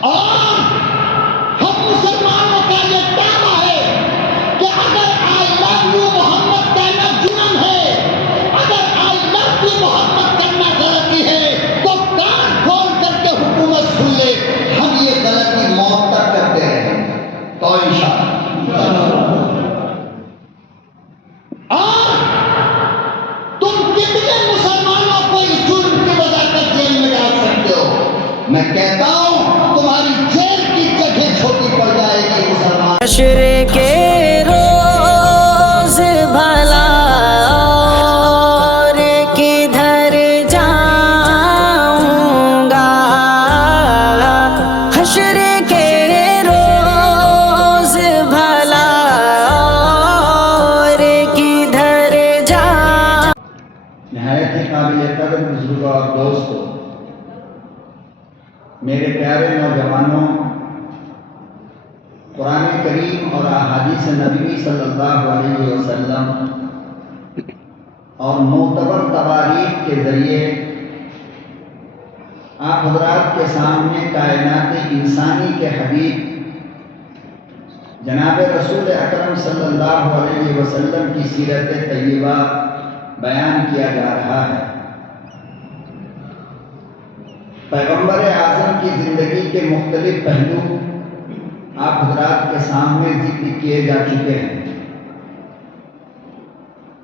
اور ہم مسلمانوں کا یہ دعویٰ ہے کہ اگر آئی لو یو محمد کہنا جرم ہے، اگر آئی لو یو محمد کرنا غلطی ہے، تو کان کھول کر کے حکومت سن لے، ہم یہ غلطی موت تک کرتے رہیں گے تو انشاءاللہ۔ اور تم کتنے مسلمانوں کو اس جرم کی وجہ سے جیل میں ڈال سکتے ہو؟ میں کہتا ہوں تمہاری جیل کی جگہ چھوٹی پڑ جائے گی مسلمان۔ حشر کے روز بھلا اور کدھر جاؤں گا، حشر کے روز بھلا اور کدھر جاؤں۔ نہایت ہی قابل قدر بزرگوں اور دوستوں، میرے پیارے نوجوانوں، قرآن کریم اور احادیث نبوی صلی اللہ علیہ وسلم اور معتبر تواریخ کے ذریعے آپ حضرات کے سامنے کائنات انسانی کے حبیب جناب رسول اکرم صلی اللہ علیہ وسلم کی سیرت طیبہ بیان کیا جا رہا ہے۔ پیغمبر اعظم کی زندگی کے مختلف پہلو آپ حضرات کے سامنے ذکر کیے جا چکے ہیں۔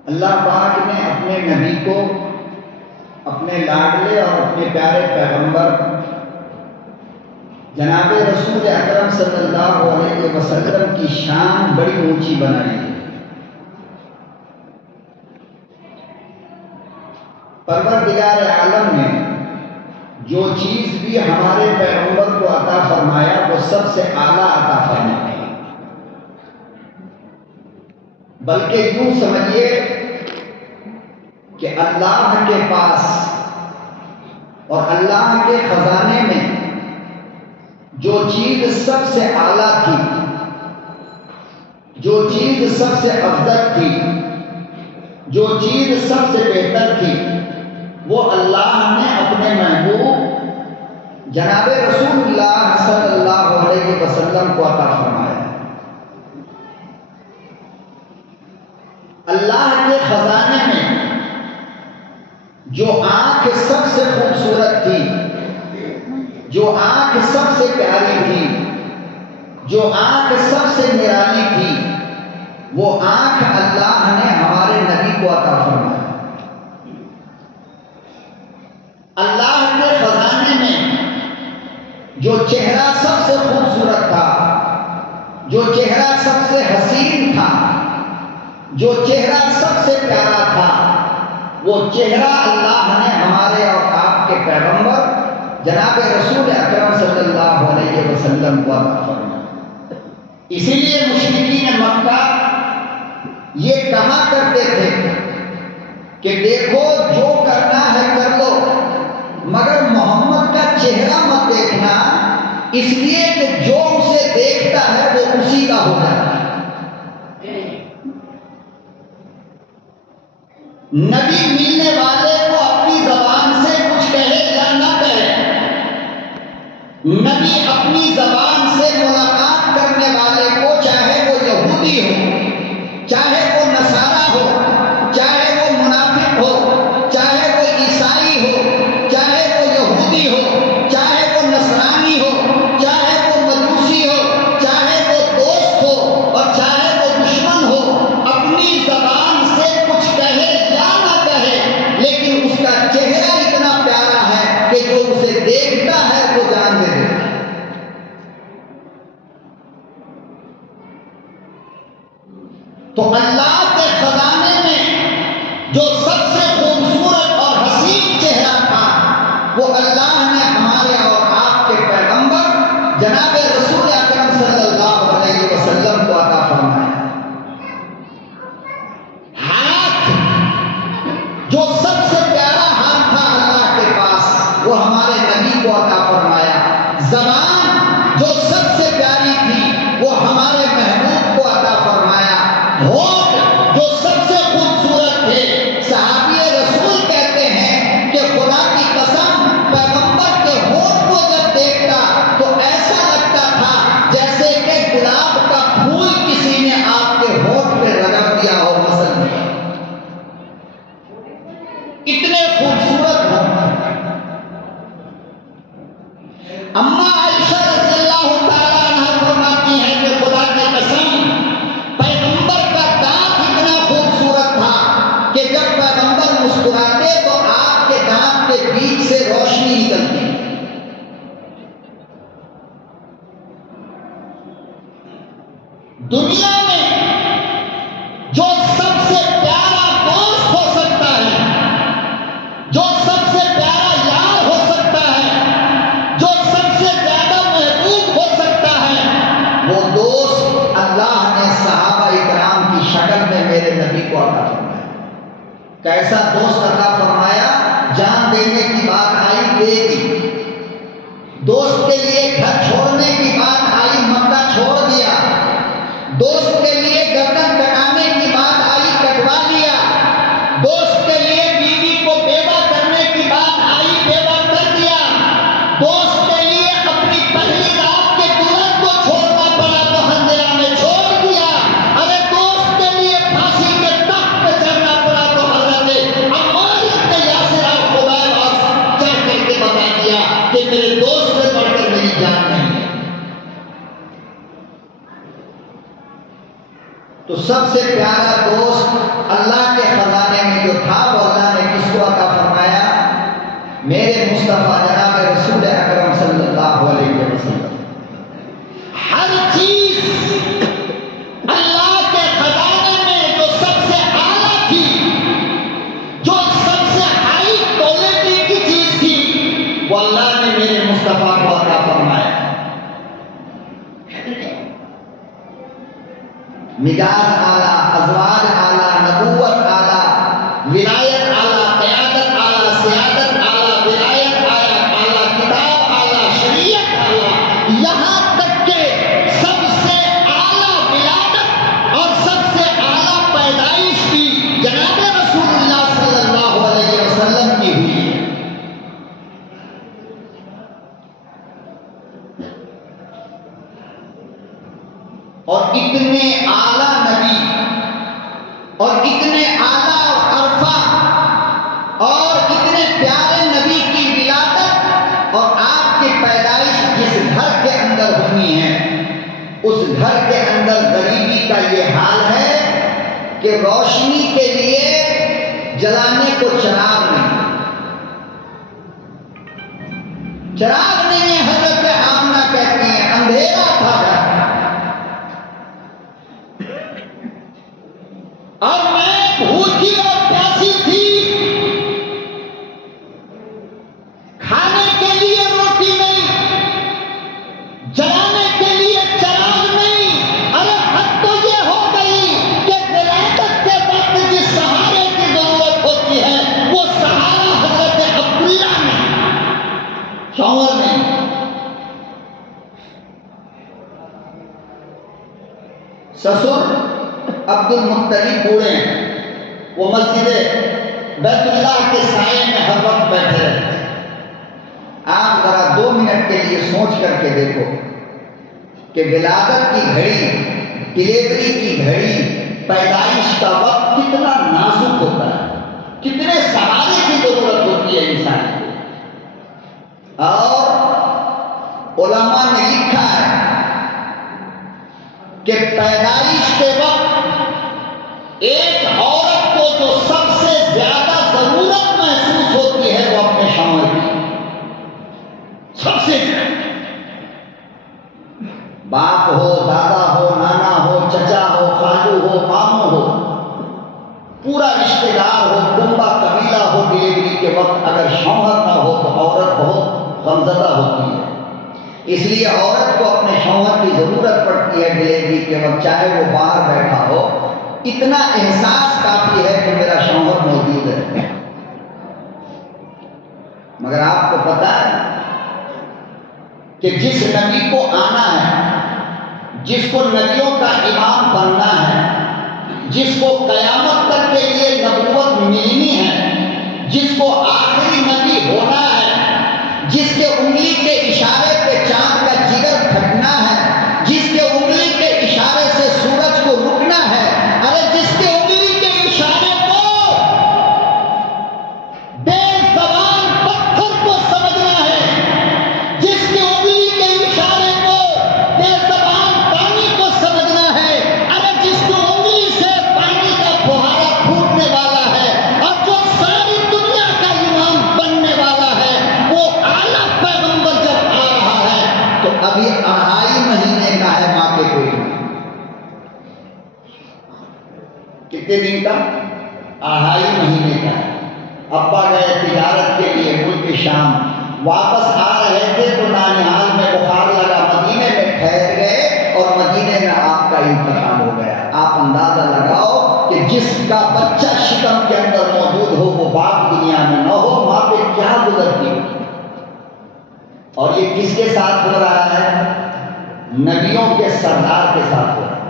اللہ پاک نے اپنے نبی کو اپنے لاڈلے اور اپنے پیارے پیغمبر جناب رسول اکرم صلی اللہ علیہ وسلم کی شان بڑی اونچی بنائی ہے۔ پروردگار عالم نے جو چیز بھی ہمارے پیغمبر کو عطا فرمایا وہ سب سے اعلیٰ عطا فرمایا، بلکہ یوں سمجھیے کہ اللہ کے پاس اور اللہ کے خزانے میں جو چیز سب سے اعلیٰ تھی، جو چیز سب سے افضل تھی، جو چیز سب سے بہتر تھی، وہ اللہ نے اپنے محبوب جناب رسول اللہ صلی اللہ علیہ وسلم کو عطا فرمایا۔ اللہ کے خزانے میں جو آنکھ سب سے خوبصورت تھی، جو آنکھ سب سے پیاری تھی، جو آنکھ سب سے نرالی تھی، وہ آنکھ اللہ نے ہمارے نبی کو عطا فرمایا۔ اللہ کے خزانے میں جو چہرہ سب سے خوبصورت تھا، جو چہرہ سب سے حسین تھا، جو چہرہ سب سے پیارا تھا، وہ چہرہ اللہ نے ہمارے اور آپ کے پیغمبر جناب رسول اکرم صلی اللہ علیہ وسلم کو عطا فرمایا۔ اسی لیے مشرکین مکہ یہ کہا کرتے تھے کہ دیکھو جو کرنا ہے کر لو، مگر محمد کا چہرہ مت دیکھنا، اس لیے کہ جو اسے دیکھتا ہے وہ اسی کا ہو جاتا ہے۔ نبی ملنے والے کو اپنی زبان سے کچھ کہے یا نہ کہے، نبی اپنی زبان سے ملاقات کرنے والے کو، چاہے وہ یہودی ہو، چاہے وہ نصارہ ہو، چاہے وہ منافق ہو، چاہے وہ عیسائی ہو، چاہے وہ یہودی ہو، چاہے وہ نصرانی ہو، چاہے وہ مجوسی ہو، چاہے وہ دوست ہو اور چاہے وہ دشمن ہو، اپنی زبان سے کچھ کہے یا نہ کہے، لیکن اس کا چہرہ اتنا پیارا ہے کہ جو اسے دیکھتا ہے وہ جان دے دیتا ہے۔ تو اللہ کے خزانے میں جو سب سے خوبصورت اور حسین چہرہ تھا، وہ اللہ نے ہمارے اور آپ کے پیغمبر جناب رسول اکرم صلی اللہ علیہ وسلم کو عطا فرمایا۔ ہاتھ جو سب سے پیارا ہاتھ تھا اللہ کے پاس، وہ ہمارے نبی کو عطا فرمایا۔ زبان جو سب سے پیاری تھی، وہ ہمارے محبوب کو عطا فرمایا۔ ہونٹ جو سب سے خوبصورت تھے، صحابی رسول کہتے ہیں کہ خدا کی قسم پیغمبر کے ہونٹ کو جب دیکھتا تو ایسا اما عائشہ رضی اللہ تعالیٰ عنہ فرماتی ہیں کہ خدا کی قسم پیغمبر کا دانت اتنا خوبصورت تھا کہ جب پیغمبر مسکراتے تو آپ کے دانت کے بیچ سے روشنی نکلتی. دنیا میں جو سب سے پیارا دوست ہو سکتا ہے، جو سب سے پیارا یار ہو سکتا ہے، جو سب سے زیادہ محبوب ہو سکتا ہے، وہ دوست اللہ نے صحابہ اکرام کی شکل میں میرے نبی کو عطا فرمایا. کیسا دوست عطا فرمایا؟ جان دینے کی بات آئی دے دی، دوست کے لیے گھر چھوڑنے کی بات آئی مکہ چھوڑ دیا، دوست کے لیے گردن کٹانے کی بات آئی کٹوا لیا، دوست کے لیے بیوی کو بیوہ کرنے کی بات آئی بیوہ کر دیا، دوست کے لیے اپنی پہلی رات کے دلہن کو چھوڑنا پڑا تو حنظلہ میں چھوڑ دیا. ارے دوست کے لیے پھانسی کے تخت پہ چڑھنا پڑا تو حضرت عمار بن یاسر خبیب چڑھ کر کے بتا دیا کہ میرے دوست سے بڑھ کر میری جان نہیں ہے. تو سب سے پیارا دوست اللہ کے خزانے میں جو تھا وہ اللہ نے کس کو عطا فرمایا؟ میرے مصطفیٰ جناب رسول اکرم صلی اللہ علیہ وسلم. ہر چیز اللہ کے خزانے میں جو سب سے اعلیٰ تھی، جو سب سے ہائی کوالٹی کی چیز تھی، وہ اللہ نے میرے مصطفیٰ کو عطا فرمایا. مزاج اعلیٰ، ازواج اعلیٰ، نبوت اعلیٰ، ولایت اعلیٰ، قیادت اعلیٰ، سیادت اعلیٰ، ولایت اعلیٰ، کتاب اعلیٰ، شریعت اعلیٰ، یہاں تک کہ سب سے اعلیٰ ولادت اور سب سے اعلیٰ پیدائش بھی جناب رسول اللہ صلی اللہ علیہ وسلم کی ہوئی ہے. اور اتنے اعلیٰ نبی اور اتنے اعلیٰ عرفہ اور اتنے پیارے نبی کی ولادت اور آپ کی پیدائش جس گھر کے اندر ہونی ہے، اس گھر کے اندر غریبی کا یہ حال ہے کہ روشنی کے لیے جلانے کو چراغ نہیں. چراغ نہیں. حضرت آمنہ کہتی ہیں اندھیرا تھا گھر اور میں بھوکی اور پیاسی تھی، کھانے کے لیے روٹی نہیں، جلانے کے لیے چراغ نہیں. ارے حد تو یہ ہو گئی کہ ولادت کے وقت جس سہارے کی ضرورت ہوتی ہے وہ سہارا حضرت عبداللہ نے، شوہر نے. سسر عبد المطلب بوڑھے ہیں، وہ مسجد بیت اللہ کے سائے میں ہر وقت بیٹھے رہتے ہیں. آپ ذرا 2 منٹ کے لیے سوچ کر کے دیکھو کہ ولادت کی گھڑی، ڈلیوری کی گھڑی، پیدائش کا وقت کتنا نازک ہوتا ہے، کتنے سہارے کی ضرورت ہوتی ہے انسان کو. اور علماء نے لکھا ہے کہ پیدائش کے وقت ایک عورت کو جو سب سے زیادہ ضرورت محسوس ہوتی ہے وہ اپنے شوہر کی، سب سے زیادہ. باپ ہو، دادا ہو، نانا ہو، چچا ہو، خالو ہو، ماموں ہو، پورا رشتہ دار ہو، کنبہ قبیلہ ہو، ڈلیوری کے وقت اگر شوہر نہ ہو تو عورت بہت غمزدہ ہوتی ہے. اس لیے عورت کو اپنے شوہر کی ضرورت پڑتی ہے ڈلیوری کے وقت، چاہے وہ باہر بیٹھا ہو. اتنا احساس کافی ہے کہ میرا شوہر موجود ہے. مگر آپ کو پتا ہے کہ جس نبی کو آنا ہے، جس کو نبیوں کا امام بننا ہے، جس کو قیامت تک کے لیے نبوت ملنی ہے، جس کو آخری نبی ہونا ہے، جس کے انگلی کے اشارے پہ چاند کا جگر پھٹنا ہے، جس کے انگلی کے اشارے سے سورج کو رکنا ہے، ارے جس کے انگلی کے اشارے کو بے زبان پتھر کو سمجھنا ہے، جس کے انگلی ابھی 2.5 مہینے کا ہے ماں کے پیٹ میں. کتنے دن کا؟ 2.5 مہینے کا ہے. ابا گئے تجارت کے لیے ملک شام، واپس آ رہے تھے تو نانیہال میں بخار لگا، مدینے میں ٹھہر گئے اور مدینے میں آپ کا انتقال ہو گیا. آپ اندازہ لگاؤ کہ جس کا بچہ شکم کے اندر موجود ہو وہ باپ دنیا میں نہ ہو، ماں پہ کیا گزرتی ہو. اور یہ کس کے ساتھ ہو رہا ہے؟ نبیوں کے سردار کے ساتھ ہو رہا ہے.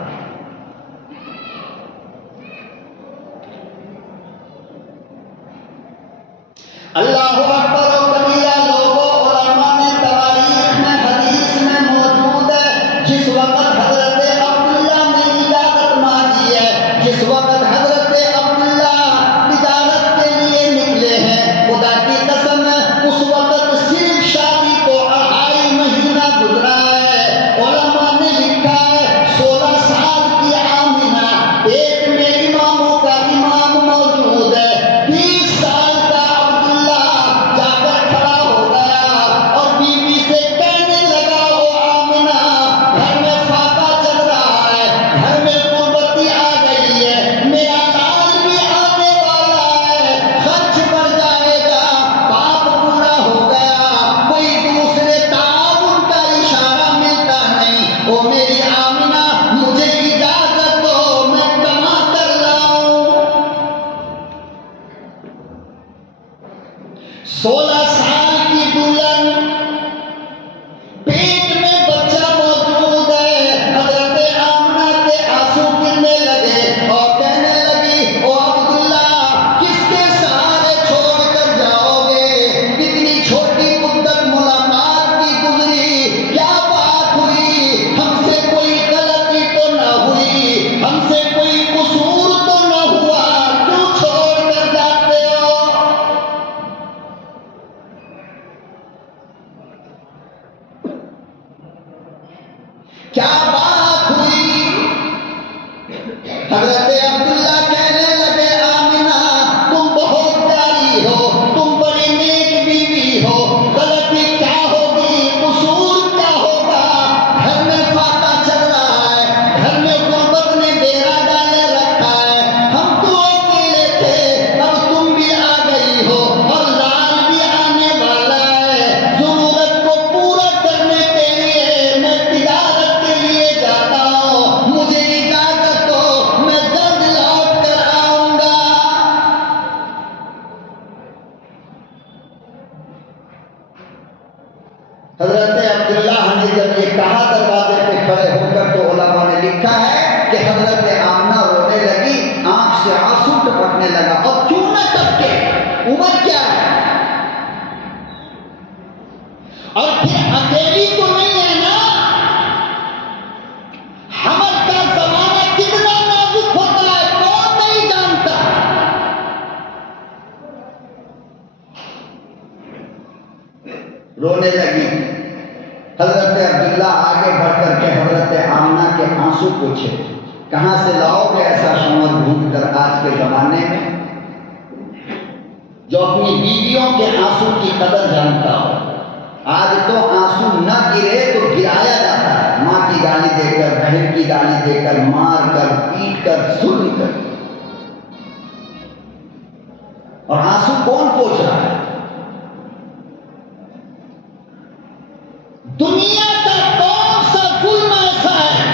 اللہ اکبر و کبیرہ. لوگوں، علماء نے تواریخ میں حدیث میں موجود ہے، جس وقت حضرت عبداللہ نے اجازت مانگی ہے، جس وقت حضرت عبداللہ تجارت کے لیے نکلے ہیں، خدا کی قسم اس وقت صرف شادی کو 2.5 مہینہ گزرا ہے. علماء نے لکھا ہے 16 سال کی آمنہ، پیٹ میں اماموں کا امام موجود ہے. 20 سال کا جا کر کھڑا ہو گیا اور بیوی سے کہنے لگا، او آمنہ، گھر میں فاقہ چل رہا ہے، گھر میں غربتی آ گئی ہے، میرا لال بھی آنے والا ہے، خرچ بڑھ جائے گا، باپ بوڑھا ہو گیا، کوئی دوسرے تعاون کا اشارہ ملتا نہیں. او میری آمنہ، مجھے اجازت دو، میں کما کر لاؤں. 16 سال کی دلہن، پیٹ میں بچہ موجود ہے. حضرت آمنہ کے آنسو گرنے لگے اور کہنے لگی، او عبداللہ، کس کے سہارے چھوڑ کر جاؤ گے؟ کتنی چھوٹی مدت ملاقات کی گزری، کیا بات ہوئی؟ ہم سے کوئی غلطی تو نہ ہوئی، ہم سے کوئی قصور تو نہ ہوا، کیوں چھوڑ کر جاتے ہو؟ کیا بات ہوئی؟ حضرت عبداللہ کہنے لگے، آمنہ، تم بہت پیاری ہو، تم بڑی نیک بیوی ہو، غلطی کیا ہوگی، قصور کیا ہوگا؟ گھر میں فاقہ چل رہا ہے، گھر میں غربت نے ڈیرا ڈالے رکھا ہے، ہم تو اکیلے تھے، اب تم بھی آ گئی ہو اور لال بھی آنے والا ہے. ضرورت کو پورا کرنے کے لیے میں تجارت کے لیے جاتا ہوں، مجھے اجازت دو، میں جلد لوٹ کر آؤں گا. حضرت عبداللہ نے جب یہ کہا دروازے پہ کھڑے ہو کر، تو علماء نے لکھا ہے کہ حضرت آمنہ رونے لگی، آنکھ سے آنسو ٹپکنے لگا. اور کیوں نہ ٹپکے، عمر کیا ہے؟ اور پھر اکیلی تو نہیں ہے نا، حمل کا زمانہ کتنا نازک ہوتا ہے کون نہیں جانتا. رونے لگی. حضرت عبداللہ آگے بڑھ کر کے حضرت آمنہ کے آنسو پوچھے، کہاں سے لاؤ گے ایسا شوہر ڈھونڈ کر آج کے زمانے میں جو اپنی بیویوں کے آنسو کی قدر جانتا ہو. آج تو آنسو نہ گرے تو گرایا جاتا ہے، ماں کی گالی دے کر، بہن کی گالی دے کر، مار کر، پیٹ کر، ظلم کر. اور آنسو کون پوچھ رہا ہے؟ دنیا کا کون سا ظلم ایسا ہے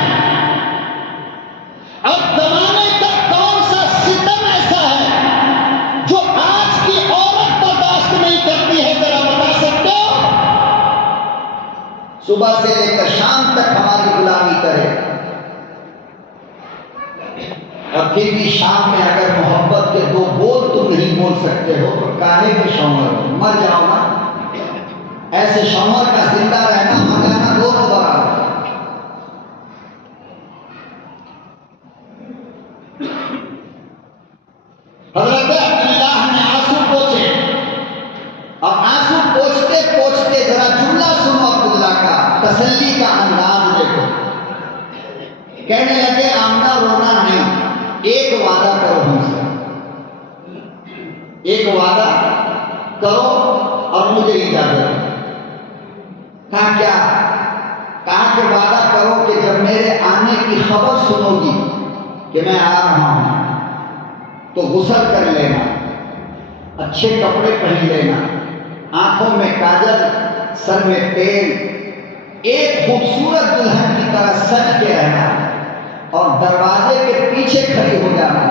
اور زمانے کا کون سا ستم ایسا ہے جو آج کی عورت برداشت نہیں کرتی ہے؟ ذرا بتا سکتے ہو؟ صبح سے لے کر شام تک ہماری غلامی کرے اور پھر بھی شام میں اگر محبت کے 2 بول تم نہیں بول سکتے ہو تو کاہے کے شوہر ہو؟ مر جاؤ نا. ایسے شوہر کا زندہ رہنا مر جانا دونوں برابر ہے. حضرت عبداللہ نے آنسو پوچھے اور آنسو پوچھتے پوچھتے ذرا جملہ سنو عبداللہ کا، تسلی کا انداز دیکھو. کہنے لگے، آمنہ رونا نہیں، ایک وعدہ کرو ہم سے، ایک وعدہ کرو اور مجھے اجازت دو. کہا کیا؟ کہ میں آ رہا ہوں تو غسل کر لینا، اچھے کپڑے پہن لینا، آنکھوں میں کاجل، سر میں تیل، ایک خوبصورت دلہن کی طرح سج کے رہنا اور دروازے کے پیچھے کھڑی ہو جانا۔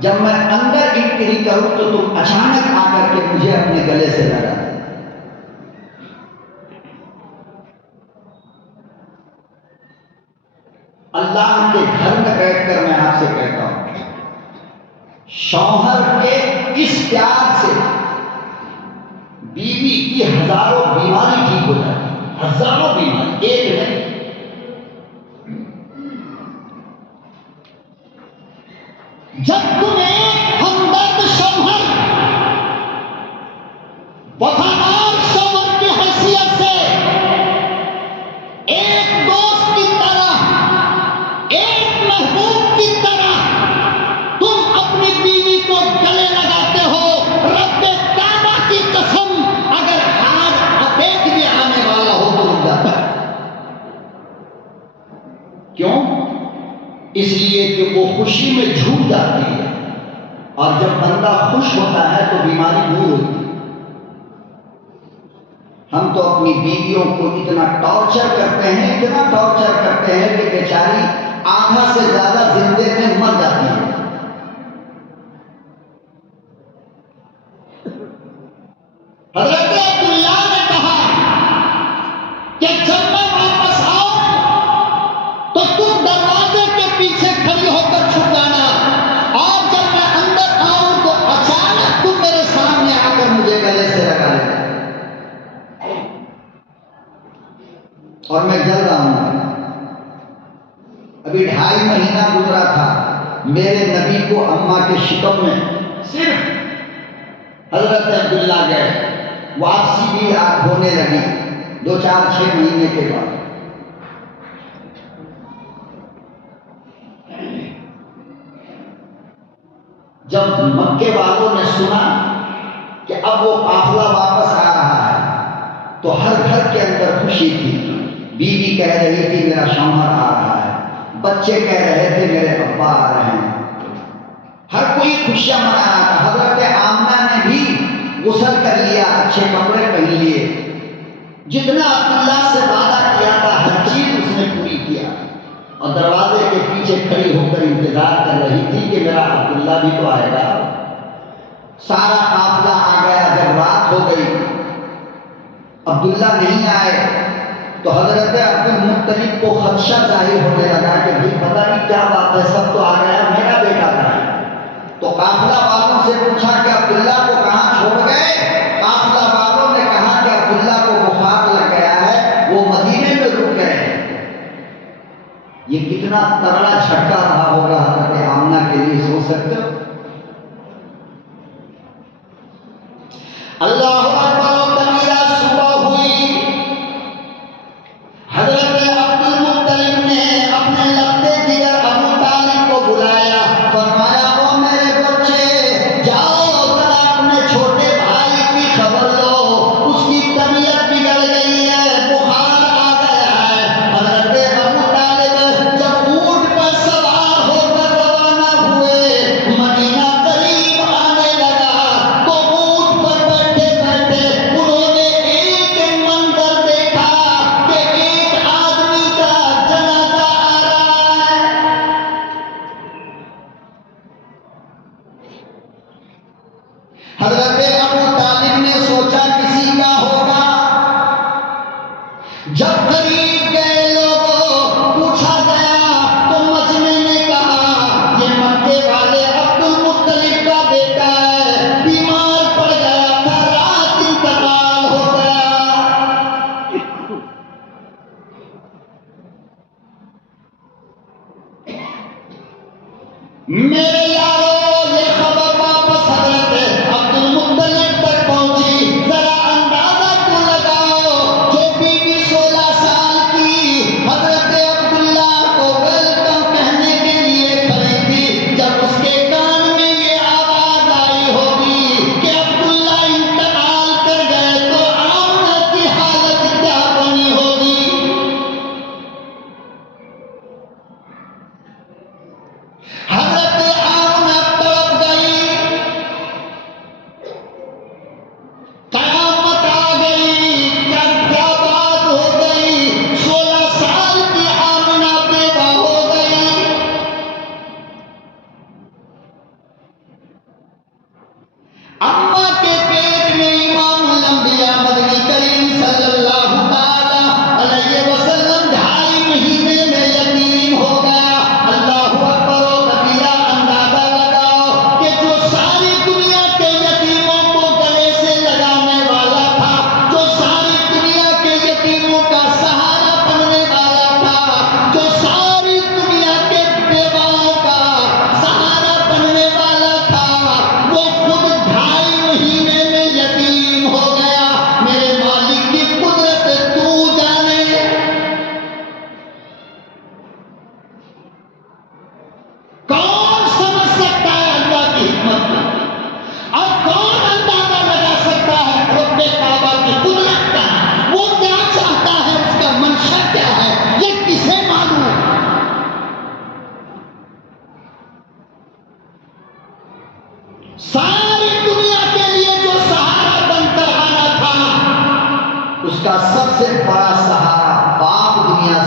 جب میں اندر انٹری کروں تو تم اچانک آ کر کے مجھے اپنے گلے سے لگا دے۔ اللہ کے گھر میں بیٹھ کر میں آپ سے کہتا ہوں، شوہر کے اس پیار سے بیوی کی ہزاروں بیماری ٹھیک ہو جاتی ہے، ہزاروں بیماری، ایک نہیں۔ جب تمہیں ہمدرد شوہر، وفادار شوہر کی حیثیت سے ایک دوست کی طرح، ایک محبوب کی طرح تم اپنی بیوی کو گلے لگاتے ہو، رب کعبہ کی قسم اگر ہاتھ اٹیک بھی آنے والا ہو تو رک جاتا ہے۔ کیوں؟ اس لیے کہ وہ خوشی میں جھوم جاتی ہے، اور جب بندہ خوش ہوتا ہے تو بیماری دور ہوتی ہے۔ ہم تو اپنی بیویوں کو اتنا ٹارچر کرتے ہیں، اتنا ٹارچر کرتے ہیں کہ بیچاری آدھا سے زیادہ زندے میں مر جاتی ہے۔ حضرت عبداللہ نے کہا کہ جب میں واپس آؤں تو تم دروازے کے پیچھے کھڑی ہو کر چھپ جانا، اور جب میں اندر آؤں تو اچانک تم میرے سامنے آ کر مجھے گلے سے لگا لینا، اور میں جل رہا ہوں۔ ابھی 2.5 مہینہ گزرا تھا، میرے نبی کو اماں کے شکم میں صرف حضرت عبداللہ گئے، واپسی بھی ہونے لگی 2-4-6 مہینے کے بعد۔ جب مکے والوں نے سنا کہ اب وہ قافلہ واپس آ رہا ہے تو ہر گھر کے اندر خوشی تھی۔ بیوی کہہ رہی تھی میرا شوہر آ رہا ہے، بچے کہہ رہے تھے میرے ابا آ رہے ہیں، ہر کوئی خوشیاں منا رہا تھا۔ حضرت آمنہ نے بھی غسل کر لیا، اچھے کپڑے پہن لیے، جتنا عبداللہ سے وعدہ کیا تھا ہر چیز اس نے پوری کیا، اور دروازے کے پیچھے کھڑی ہو کر انتظار کر رہی تھی کہ میرا عبداللہ بھی تو آئے گا۔ سارا قافلہ آ گیا، جب رات ہو گئی عبداللہ نہیں آئے تو حضرت عبد المطلب کو خدشہ ظاہر ہونے لگا کہ بھائی پتہ نہیں کیا بات ہے، سب تو آ گیا، میرا بیٹا کہاں ہے؟ تو قافلہ والوں سے پوچھا کہ عبداللہ کو کہاں چھوڑ گئے؟ قافلہ والوں نے کہا کہ عبداللہ کو بخار لگ گیا ہے، وہ مدینے میں رک گئے۔ یہ کتنا تگڑا جھٹکا رہا ہوگا حضرت آمنہ کے لیے، سوچ سکتے ہو؟ اللہ اکبر و کبیرہ صبح ہوئی، حضرت عبد المطلب نے اپنے لگتے جگر ابو طالب کو بلایا، فرمایا او میرے بچے، جاؤ ذرا اپنے چھوٹے بھائی کی خبر لو، اس کی طبیعت بگڑ گئی ہے، بخار آ گیا ہے۔ حضرت ابو طالب جب اونٹ پر سوار ہو کر روانہ ہوئے، مدینہ قریب آنے لگا تو اونٹ پر بیٹھے بیٹھے انہوں نے ایک منظر دیکھا کہ ایک آدمی کا جنازہ آ رہا ہے۔ حضرت ابو طالب نے سوچا کسی کا ہوگا، جب قریب گئے لوگوں پوچھا گیا تو مجمع نے کہا یہ مکے والے عبد المطلب کا بیٹا ہے، بیمار پڑ گیا تھا، رات انتقال ہو گیا۔ میرے یارو یہ خبر واپس حضرت عبد المطلب تک پہنچی، ذرا اندازہ تو لگاؤ، جو بیوی 16 سال کی حضرت عبداللہ کو ویلکم کہنے کے لیے کھڑی تھی، جب اس کے کان میں یہ آواز آئی ہوگی کہ عبداللہ انتقال کر گئے تو آمنہ کی حالت کیا بنی ہوگی۔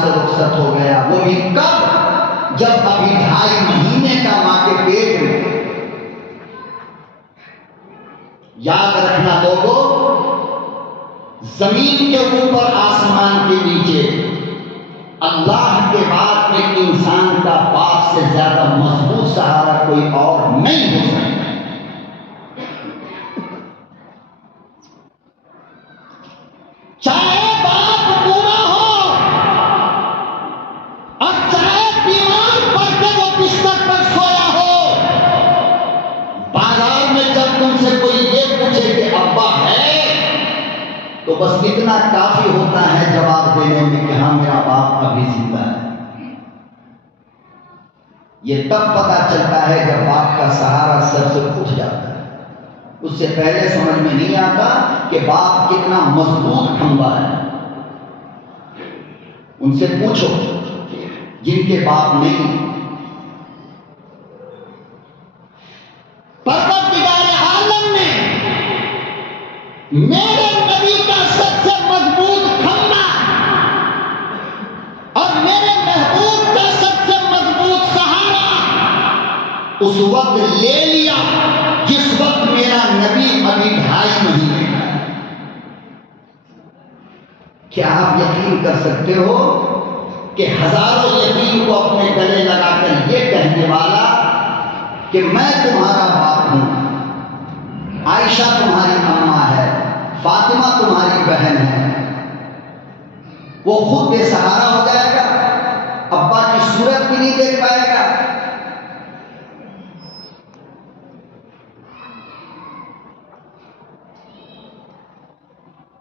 سے رخصت ہو گیا، وہ بھی کب؟ جب ابھی 2.5 مہینے کا ماں کے پیٹ میں۔ یاد رکھنا لوگوں، زمین کے اوپر آسمان کے نیچے اللہ کے بعد ایک انسان کا باپ سے زیادہ مضبوط سہارا کوئی اور نہیں ہو سکتا۔ چاہے باپ پورا ہو اور چاہے بیمار پڑ کے وہ بستر پر سویا ہو، بازار میں جب تم سے کوئی یہ پوچھے کہ ابا ہے، تو بس اتنا کافی ہوتا ہے جواب دینے میں کہ ہاں میرا باپ ابھی زندہ ہے۔ یہ تب پتا چلتا ہے جب باپ کا سہارا سر سے اٹھ جاتا ہے، اس سے پہلے سمجھ میں نہیں آتا کہ باپ کتنا مضبوط کھمبا ہے۔ ان سے پوچھو جن کے باپ نہیں۔ پروردگار عالم نے میرے نبی کا سب سے مضبوط کھمبا اور میرے محبوب کا سب سے مضبوط سہارا اس وقت لے لیا جس وقت میرا نبی ابھی 2.5 مہینے کا ہے۔ کیا آپ یقین کر سکتے ہو کہ ہزاروں یتیم کو اپنے گلے لگا کر یہ کہنے والا کہ میں تمہارا باپ ہوں، عائشہ تمہاری اماں ہے، فاطمہ تمہاری بہن ہے، وہ خود بے سہارا ہو جائے گا، ابا کی صورت بھی نہیں دیکھ پائے گا؟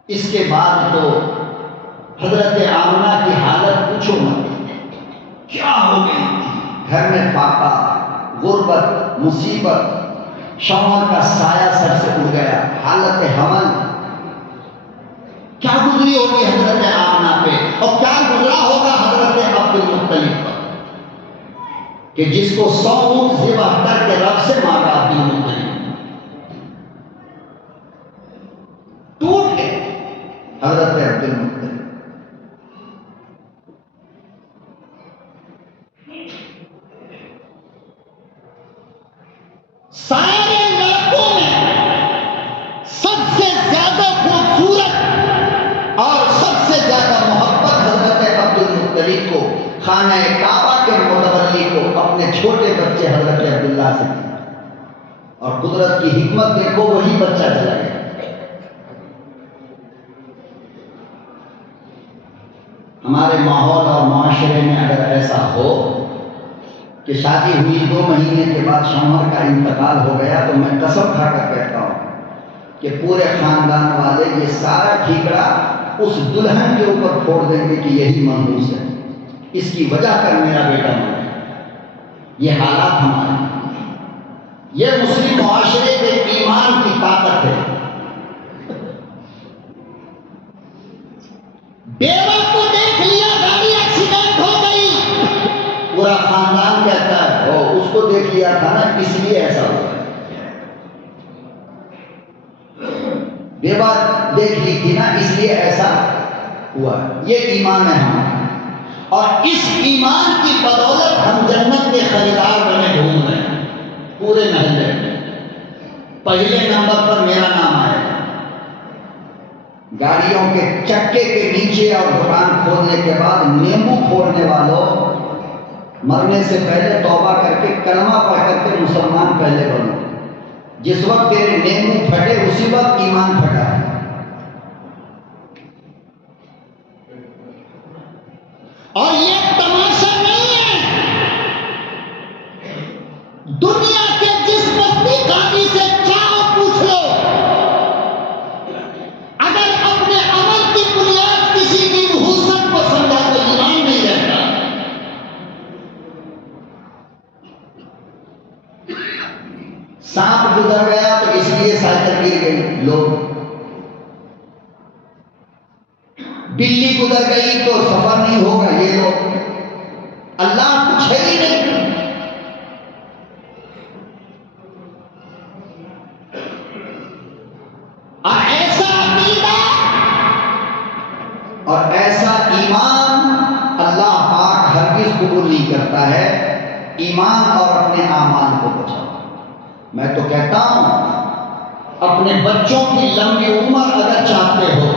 اس کے بعد تو حضرت آمنہ کی حالت پوچھو مت، کیا ہو گئی تھی۔ گھر میں فاقہ، غربت، مصیبت، شوہر کا سایہ سر سے اڑ گیا، حالت حمل۔ کیا گزری ہوگی حضرت آمنہ پہ، اور کیا گزرا ہوگا حضرت عبد المطلب پر، کہ جس کو 100 اونٹ ذبح کر کے رب سے مانگا عبد المطلب ٹوٹ گئے۔ حضرت عبد المطلب سارے لڑکوں میں سب سے زیادہ خوبصورت اور سب سے زیادہ محبت حضرت عبد المطلب کو، خانہ کعبہ کے متولی کو اپنے چھوٹے بچے حضرت عبداللہ سے تھی، اور قدرت کی حکمت دیکھو وہی بچہ چلا گیا۔ ہمارے ماحول اور معاشرے میں اگر ایسا ہو کہ شادی ہوئی 2 مہینے کے بعد شوہر کا انتقال ہو گیا، تو میں قسم کھا کر کہتا ہوں کہ پورے خاندان والے یہ سارا ٹھیکرا اس دلہن کے اوپر پھوڑ دیں گے کہ یہی منحوس ہے، اس کی وجہ کر میرا بیٹا مر گیا۔ یہ حالات ہمارے، یہ مسلم معاشرے کے ایمان کی طاقت ہے۔ بیوہ کو دیکھ لیا گاڑی ایکسیڈنٹ ہو گئی، پورا خاندان کہتا ہے او اس کو دیکھ لیا تھا نا اس لیے ایسا ہوا۔ بیوہ دیکھ لی تھی نا اس لیے ایسا ہوا۔ یہ ایمان ہے ہمارا، اور اس ایمان کی بدولت ہم جنت کے خریدار بنے ڈھونڈ رہے ہیں پورے محلے میں۔ پہلے نمبر پر میرا نام آئے گا۔ گاڑیوں کے چکے کے نیچے اور دکان کھولنے کے بعد نیمبو پھوڑنے والوں، مرنے سے پہلے توبہ کر کے کلمہ پڑھ کر کے مسلمان پہلے بنو۔ جس وقت تیرے نیمبو پھٹے اسی وقت ایمان پھٹا۔ اور یہ تماشا نہیں ہے، دنیا کے جس بستی قاضی سے چاہو پوچھ لو، اگر اپنے عمل کی بنیاد کسی کی نحوست کو سمجھا تو ایمان نہیں رہتا۔ سانپ گزر گیا تو اس لیے سائیکل گر گئی لوگ، بلی گزر گئی تو سفر نہیں ہوگا یہ لوگ، اللہ کچھ ہے ہی نہیں۔ اور ایسا عقیدہ اور ایسا ایمان اللہ ہرگز قبول نہیں کرتا ہے۔ ایمان اور اپنے اعمال کو بچاؤ۔ میں تو کہتا ہوں اپنے بچوں کی لمبی عمر اگر چاہتے ہو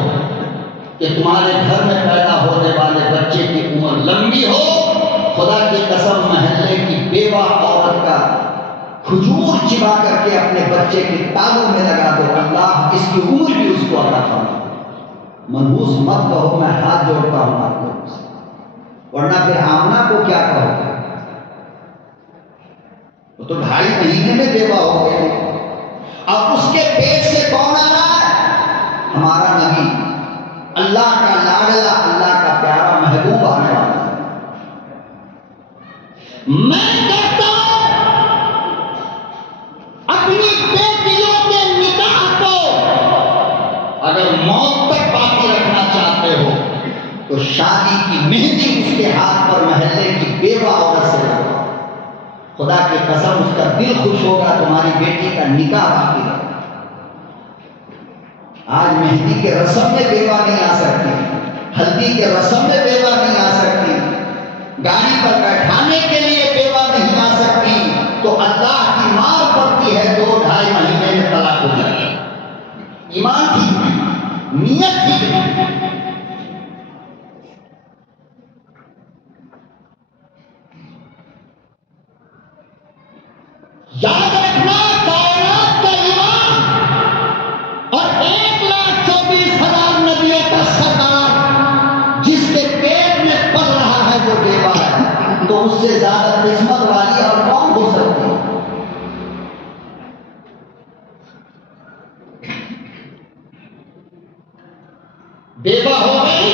کہ تمہارے گھر میں پیدا ہونے والے بچے کی عمر لمبی ہو، خدا کی قسم محلے کی بیوہ عورت کا کھجور چبا کر کے اپنے بچے کے تالوں میں لگا دو، اللہ اس کی عمر بھی اس کو عطا فرما۔ منحوس مت کہو، میں ہاتھ جوڑتا ہوں آپ لوگوں سے، ورنہ پھر آمنہ کو کیا کہو گے؟ وہ تو 2.5 مہینے میں بیوہ ہو گئے، اب اس کے پیٹ سے کون آ رہا ہے؟ ہمارا نبی، اللہ کا لاڈلا، اللہ کا پیارا محبوب آنے والا ہے۔ میں کہتا ہوں اپنی بیٹیوں کے نکاح کو اگر موت تک باقی رکھنا چاہتے ہو تو شادی کی مہندی اس کے ہاتھ پر محلے کی بیوہ عورت سے لگاؤ، خدا کی قسم اس کا دل خوش ہوگا، تمہاری بیٹی کا نکاح باقی رہے۔ آج مہندی کے رسم میں بیوہ نہیں آ سکتی، ہلدی کے رسم میں بیوہ نہیں آ سکتی، گاڑی پر بیٹھانے کے لیے بیوہ نہیں آ سکتی، تو اللہ کی مار پڑتی ہے، 2-2.5 مہینے میں طلاق ہو جائے۔ ایمان ٹھیک نہیں، نیت ٹھیک نہیں۔ یاد رکھنا، کائنات کا امام اور 1,24,000 نبیوں کا سردار جس کے پیٹ میں پل رہا ہے وہ بیوہ ہے، تو اس سے زیادہ قسمت والی اور کون ہو سکتی ہے؟ بیوہ ہو گئی،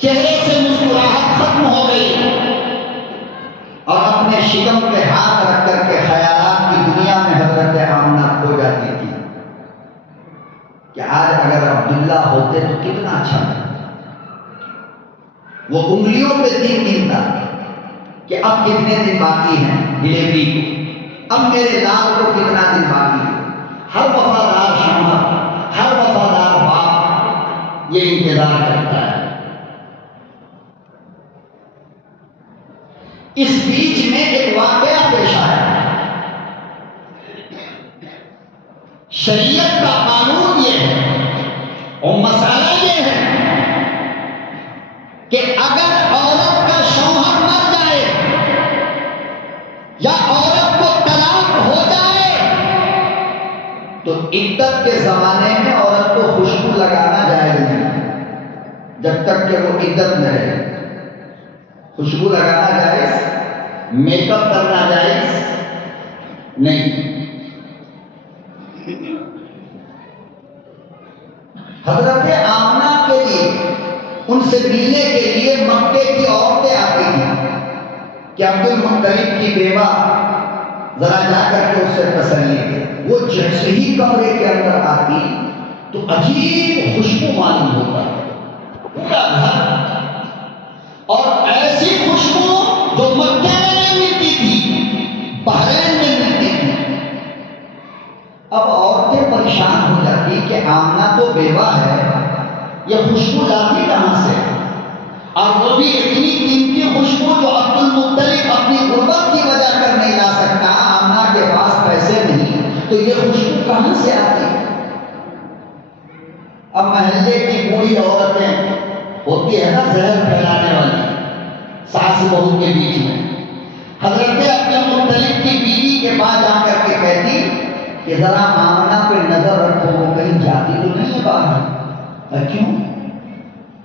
چہرے سے مسکراہٹ ختم ہو گئی، اور اپنے شکم پہ ہاتھ رکھ کر کے خیالات کی دنیا میں حضرت آمنہ کھو جاتی تھی کہ آج اگر عبداللہ ہوتے تو کتنا اچھا تھا۔ وہ انگلیوں پہ دن گنتا کہ اب کتنے دن باقی ہیں ڈلیوری کو، اب میرے لال کو کتنا دن باقی ہے۔ ہر وفادار شوہر، ہر وفادار باپ یہ انتظار کرتا ہے۔ اس بیچ میں ایک واقعہ پیش آیا۔ شریعت کا قانون یہ ہے اور مسئلہ یہ ہے کہ اگر عورت کا شوہر مر جائے یا عورت کو طلاق ہو جائے تو عدت کے زمانے میں عورت کو خوشبو لگانا جائز نہیں، جب تک کہ وہ عدت میں رہے۔ خوشبو لگانا جائز، میک اپ کرنا جائز نہیں۔ حضرت آمنہ کے لیے، ان سے ملنے کے لیے مکے کی عورتیں آتی تھیں کہ عبد المطلب کی بیوہ ذرا جا کر کے اس سے تسلی دے۔ وہ جیسے ہی کمرے کے اندر آتی تو عجیب خوشبو معلوم ہوتا پورا گھر، اور ایسی خوشبو جو مکے میں نہیں ملتی تھی، بحرین میں ملتی تھی۔ اب عورتیں پریشان ہو جاتی کہ آمنہ تو بیوہ ہے، یہ خوشبو لاتی کہاں سے؟ اور وہ بھی اتنی قیمتی خوشبو جو عبد المطلب اپنی غربت کی وجہ کر نہیں لا سکتا، آمنہ کے پاس پیسے نہیں، تو یہ خوشبو کہاں سے آتی؟ اب محلے کی بوڑھی عورتیں ہوتی ہے نا زہر پھیلانے والی، ساس بہو کے بیچ میں، حضرت عبد المطلب کی بیوی کے پاس جا کر کے کہتی کہ ذرا آمنہ پہ نظر رکھو، وہ کہیں جاتی تو نہیں ہے باہر۔ کیوں؟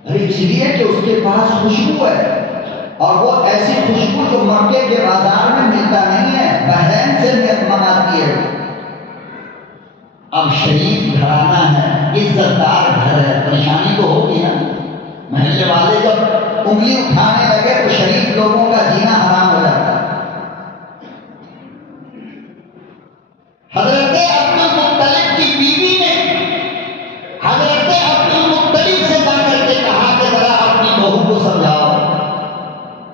ارے اس لیے کہ اس کے پاس خوشبو ہے، اور وہ ایسی خوشبو جو مکے کے بازار میں ملتا نہیں ہے، بحرین سے منگاتی ہے۔ اب شریف گھرانہ ہے، عزت دار گھر ہے، پریشانی تو ہوگی نا۔ محلے والے جب انگلی اٹھانے لگے تو شریف لوگوں کا جینا حرام ہو جاتا ہے۔ حضرت عبد المطلب کی بیوی نے حضرت عبد المطلب سے جا کر کے کہا کہ ذرا اپنی بہو کو سمجھاؤ،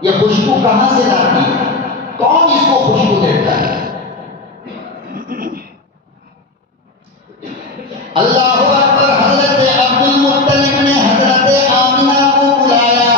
یہ خوشبو کہاں سے لاتی ہے، کون اس کو خوشبو دیتا ہے؟ اللہ اکبر۔ حضرت عبد المطلب نے حضرت آمنہ کو بلایا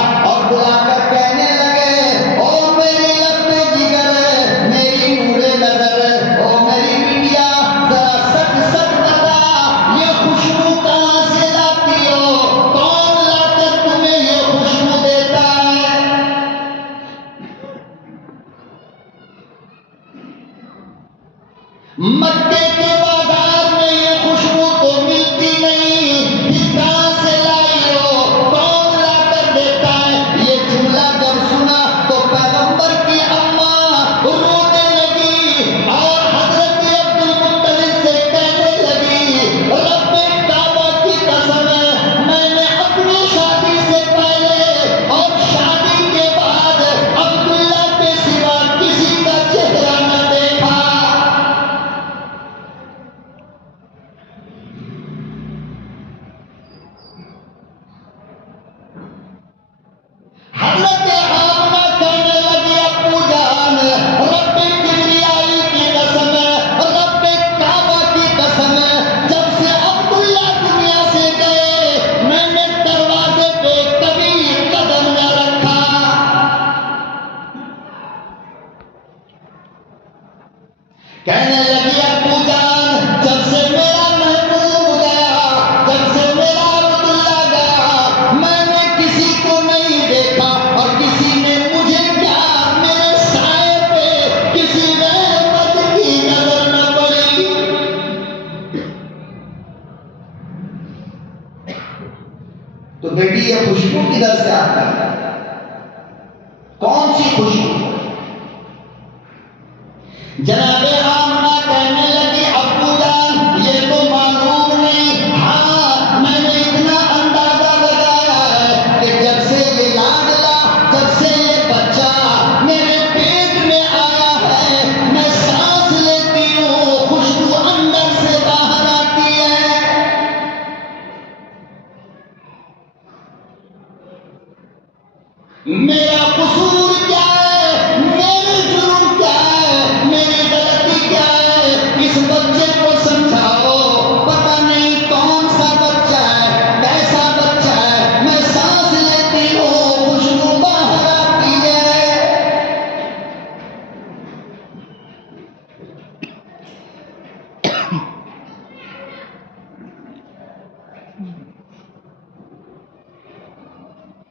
حضرت آمنہ کہنے لگی ابو جان رب کبریائی کی قسم ہے، رب کعبہ کی قسم ہے، جب سے عبداللہ دنیا سے گئے میں نے دروازے پہ کبھی قدم نہ رکھا۔ کہنے لگی ابو جان جب سے میرا محبوب گیا، جب سے میرا عبداللہ گیا، میں نے کسی کو نہیں دیکھا اور کسی نے مجھے کیا میرے سائے پہ کسی رحمت کی نظر نہ پڑی۔ تو بیٹی یہ خوشبو کدھر سے آتا ہے؟ کون سی خوشبو؟ جناب آمنہ کہنے لگی ابو جان یہ تو معلوم نہیں، ہاں میں نے اتنا اندازہ لگایا ہے کہ جب سے یہ لاڈلا، جب سے یہ بچہ میرے پیٹ میں آیا ہے میں سانس لیتی ہوں خوشبو اندر سے باہر آتی ہے۔ میرا قصور کیا ہے؟ میرے جرم کیا ہے؟ میری غلطی کیا ہے؟ اس بچے کو سمجھاؤ، پتہ نہیں کون سا بچہ ہے، کیسا بچہ ہے، میں سانس لیتی ہوں خوشبو باہر آتی ہے۔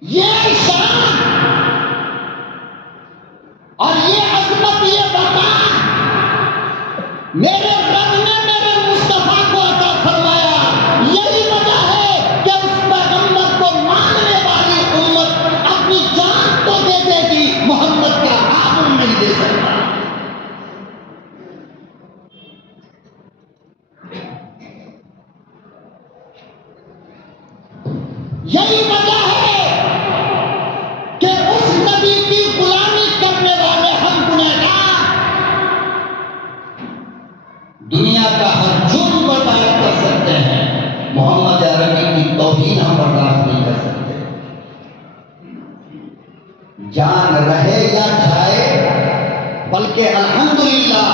یہ شان اور یہ عظمت، یہ بقا میرے رب نے میرے مصطفیٰ کو عطا فرمایا۔ یہی وجہ ہے کہ اس پیغمبر کو ماننے والی امت اپنی جان تو دے دے گی، محمد کا آبرو نہیں دے سکتا۔ یہی وجہ ہے کہ اس نبی کی غلامی کرنے والے ہم گنہگار دنیا کا ہر جرم برداشت کر سکتے ہیں، محمد عربی کی توہین ہم برداشت نہیں کر سکتے۔ جان رہے یا جائے، بلکہ الحمدللہ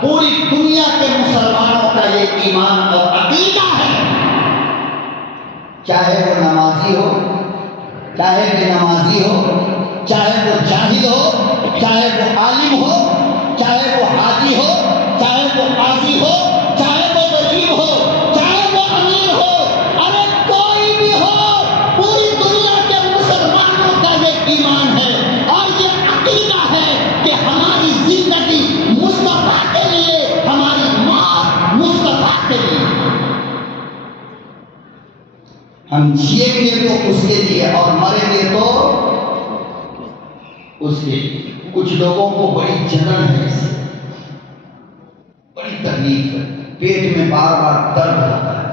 پوری دنیا کے مسلمانوں کا یہ ایمان اور عقیدہ ہے، چاہے وہ نمازی ہو، چاہے بے نمازی ہو، چاہے وہ جاہل ہو، چاہے وہ عالم ہو، چاہے وہ حاجی ہو، چاہے وہ قاضی ہو، چاہے وہ غریب ہو، چاہے وہ امیر ہو، ارے کوئی بھی ہو، پوری دنیا کے مسلمانوں کا یہ ایمان ہے اور یہ عقیدہ ہے کہ ہماری زندگی مصطفیٰ کے لیے، ہماری موت مصطفیٰ کے لیے۔ ہم جیئیں گے تو اس کے لیے اور مریں گے تو اس کے لیے۔ کچھ لوگوں کو بڑی جلن ہے اس سے، بڑی تکلیف ہے، پیٹ میں بار بار درد ہوتا ہے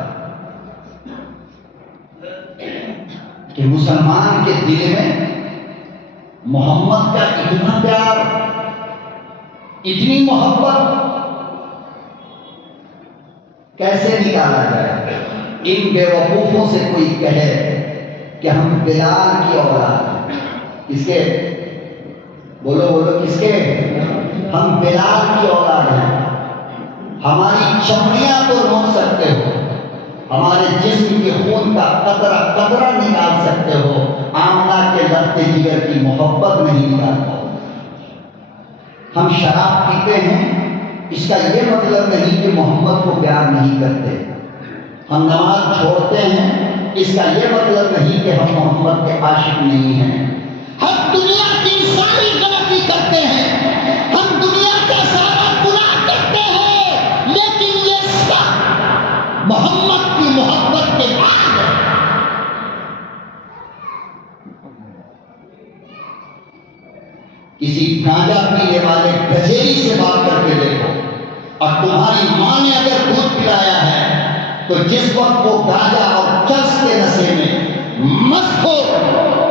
کہ مسلمان کے دل میں محمد کا اتنا پیار، اتنی محبت کیسے نکالا جائے؟ ان بے وقوفوں سے کوئی کہے کہ ہم بلال کی اولاد ہیں، کس کے؟ بولو بولو کس کے؟ ہم بلال کی اولاد ہیں، ہماری چمڑیاں تو روک سکتے ہو، ہمارے جسم کے خون کا قطرہ قطرہ نکال سکتے ہو، آمنہ کے لفظ جگر کی محبت نہیں نکال پاؤ۔ ہم شراب پیتے ہیں، اس کا یہ مطلب نہیں کہ محمد کو پیار نہیں کرتے۔ ہم نماز چھوڑتے ہیں، اس کا یہ مطلب نہیں کہ ہم محمد کے عاشق نہیں ہیں۔ ہم دنیا کی ساری غلطی کرتے ہیں، ہم دنیا کا سارا گناہ کرتے ہیں، لیکن یہ سب محمد کی محبت کے بعد ہے۔ کسی گانجا پینے والے گجیری سے بات کر کے دیکھو، اور تمہاری ماں نے اگر دودھ پلایا ہے تو جس وقت وہ گانجا اور چرس کے نشے میں مست ہو،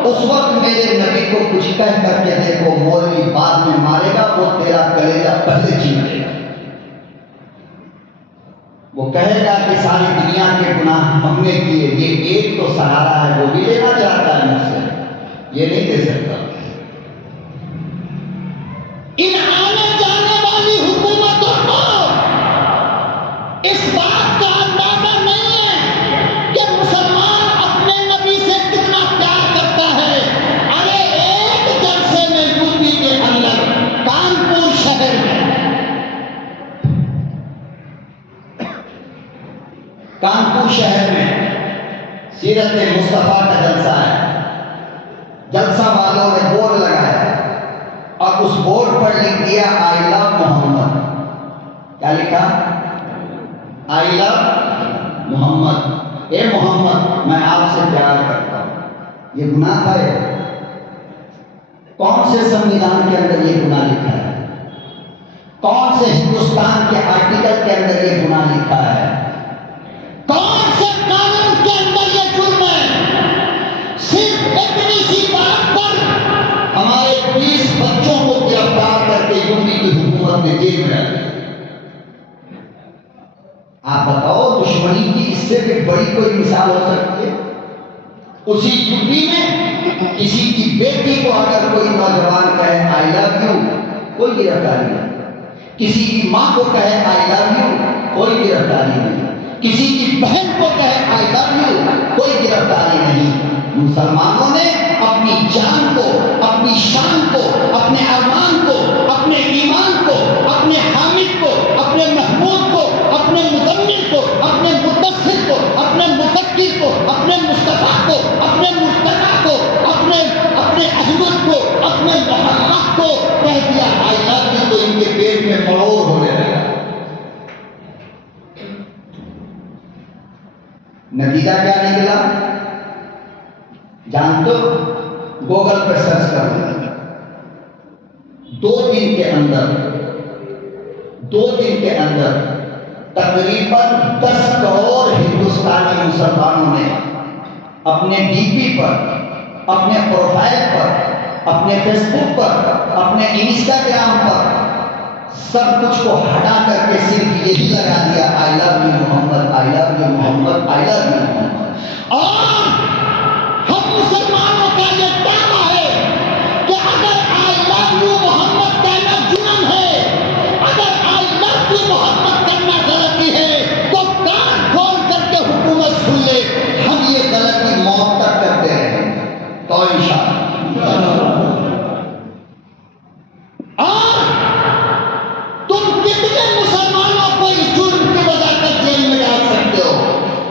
اس وقت میرے نبی کو کچھ کہہ کر کے دیکھو، مولوی بعد میں مارے گا، وہ تیرا کلیجہ پہلے چھین لے گا۔ وہ کہے گا کہ ساری دنیا کے گناہ ہم نے کیے، یہ ایک تو سہارا ہے، وہ بھی لینا چاہتا ہے مجھ سے، یہ نہیں دے سکتا۔ ہجرت مصطفیٰ کا جلسہ ہے. جلسہ والوں نے بورڈ لگایا اور اس بورڈ پر لکھ دیا آئی لو محمد. کیا لکھا؟ آئی لو محمد. اے محمد میں آپ سے پیار کرتا ہوں. یہ گناہ تھا. کون سے سنویدھان کے اندر یہ گناہ لکھا ہے؟ کون سے ہندوستان کے آرٹیکل کے اندر یہ گناہ لکھا ہے؟ کون سے قانون کے اندر یہ جرم ہے؟ صرف اتنی سی بات پر ہمارے 20 بچوں کو گرفتار کر کے یوپی کی حکومت نے جیل میں ڈال دیا. آپ بتاؤ دشمنی کی اس سے بھی بڑی کوئی مثال ہو سکتی ہے؟ اسی یوپی میں کسی کی بیٹی کو اگر کوئی نوجوان کہے آئی لو یو، کوئی گرفتاری نہیں. کسی کی ماں کو کہے آئی لو یو، کوئی گرفتاری نہیں. کسی کی بہن کو کہے آئی لو یو، کوئی گرفتاری نہیں. مسلمانوں نے اپنی جان کو، اپنی شان کو، اپنے ارمان کو، اپنے ایمان کو، اپنے حامد کو، اپنے محمود کو، اپنے مدمر کو، اپنے مدثر کو، اپنے مفکر کو، اپنے مصطفیٰ کو، اپنے مرتضیٰ کو، اپنے احمد کو، اپنے محمد کو کہہ دیا آئی لو یو، تو ان کے پیٹ میں مڑوڑ ہونے لگا. نتیجہ کیا نکلا جان تو؟ گوگل پہ سرچ کر دیں. 2 دن کے اندر تقریباً 10 کروڑ ہندوستانی مسلمانوں نے اپنے ڈی پی پر، اپنے پروفائل پر، اپنے فیس بک پر، اپنے انسٹاگرام پر سب کچھ کو ہٹا کر کے صرف یہی لگا دیا I love you Muhammad, I love you Muhammad, I love you Muhammad. اور ہم مسلمانوں کا یہ دعویٰ ہے کہ اگر آئی لو یو محمد کہنا جرم ہے، اگر آئی لو یو محمد کرنا غلطی ہے، تو کان کھول کر کے حکومت سن لے. ہم یہ غلطی موت تک کرتے رہیں تو انشاءاللہ. اور تم کتنے مسلمانوں کو اس جرم کی وجہ سے جیل میں ڈال سکتے ہو؟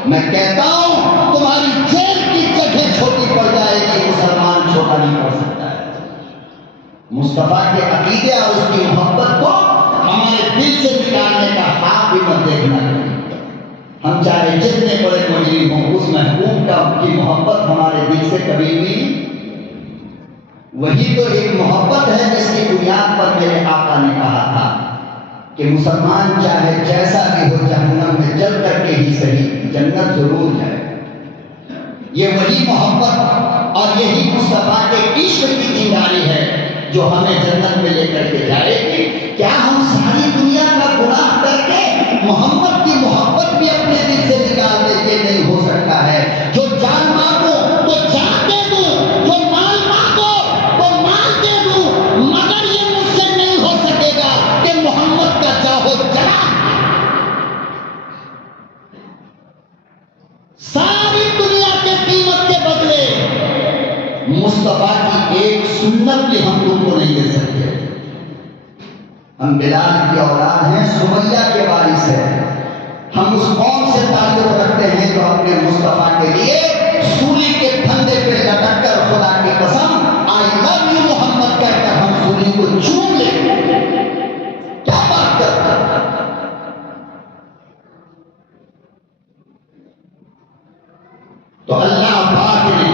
میں کہتا ہوں تمہاری جیل کی جگہ چھوٹی پڑ جائے گی، مسلمان چھوٹا نہیں پڑ سکتا ہے. مصطفیٰ کے عقیدے اور اس کی محبت کو ہمارے دل سے نکالنے کا خواب بھی مت دیکھنا. ہم چاہے جتنے بڑے مجرم ہوں، اس محبوب کی محبت ہمارے دل سے کبھی بھی. وہی تو ایک محبت ہے جس کی بنیاد پر میرے آقا نے کہا تھا کہ مسلمان چاہے جیسا بھی ہو جہنم میں جل کر کے ہی صحیح جنت ضرور جائے. یہ وہی محبت اور یہی مصطفیٰ کے عشق کی چنگاری ہے جو ہمیں جنت میں لے کر کے جائے گی. کیا ہم ساری دنیا کا گناہ کر کے محمد کی محبت بھی اپنے دل سے نکال دیں؟ یہ نہیں ہو سکتا ہے. جو جان مانگو تو جان دے دوں، جو مال مانگو تو مال دے دوں، مگر یہ مجھ سے نہیں ہو سکے گا کہ محمد کا چاہو جلا. ساری دنیا کے قیمت کے بدلے مصطفیٰ کی ایک سنت بھی ہم تم کو نہیں دے سکتے. ہم بلال کی اولاد ہیں، سمیہ کے وارث ہیں. ہم اس قوم سے تعلق رکھتے ہیں جو اپنے مصطفیٰ کے لیے سولی کے پھندے پہ لٹک کر خدا کی قسم آئی لو یو محمد کہہ کر ہم سولی کو چوم لیں. کیا بات کرتا ہے. تو اللہ پاک نے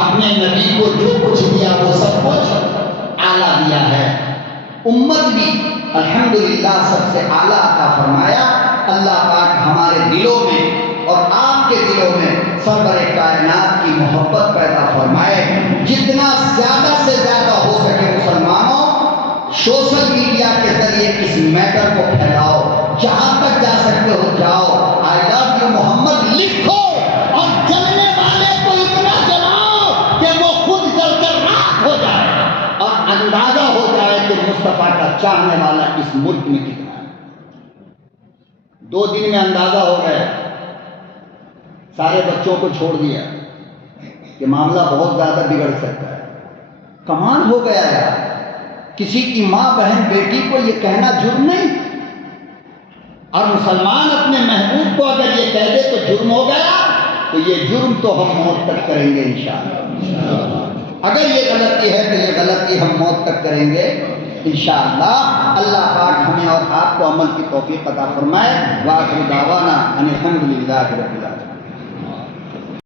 اپنے نبی کو جو کچھ دیا وہ سب کچھ اعلیٰ دیا ہے. امت بھی الحمدللہ سب سے اعلیٰ عطا فرمایا. اللہ پاک ہمارے دلوں میں اور آپ کے دلوں میں سرور کائنات کی محبت پیدا فرمائے. جتنا زیادہ سے زیادہ ہو سکے مسلمانوں سوشل میڈیا کے ذریعے اس میٹر کو پھیلاؤ. جہاں تک جا سکتے ہو جاؤ. آئی لو یو محمد لکھو اور جلنے والے کو اتنا جلاؤ کہ وہ خود جل کر راکھ ہو جائے اور اندازہ ہو جائے کہ مصطفیٰ کا چاہنے والا اس ملک میں کتنا ہے. 2 دن میں اندازہ ہو گیا. سارے بچوں کو چھوڑ دیا کہ معاملہ بہت زیادہ بگڑ سکتا ہے. کمال ہو گیا یار. کسی کی ماں بہن بیٹی کو یہ کہنا جرم نہیں، اور مسلمان اپنے محبوب کو اگر یہ کہہ دے تو جرم ہو گیا. تو یہ جرم تو ہم موت تک کریں گے انشاءاللہ۔ اگر یہ غلطی ہے تو یہ غلطی ہم موت تک کریں گے انشاءاللہ۔ اللہ پاک ہمیں اور آپ کو عمل کی توفیق عطا فرمائے۔ وآخر دعوانا ان الحمدللہ رب العالمین۔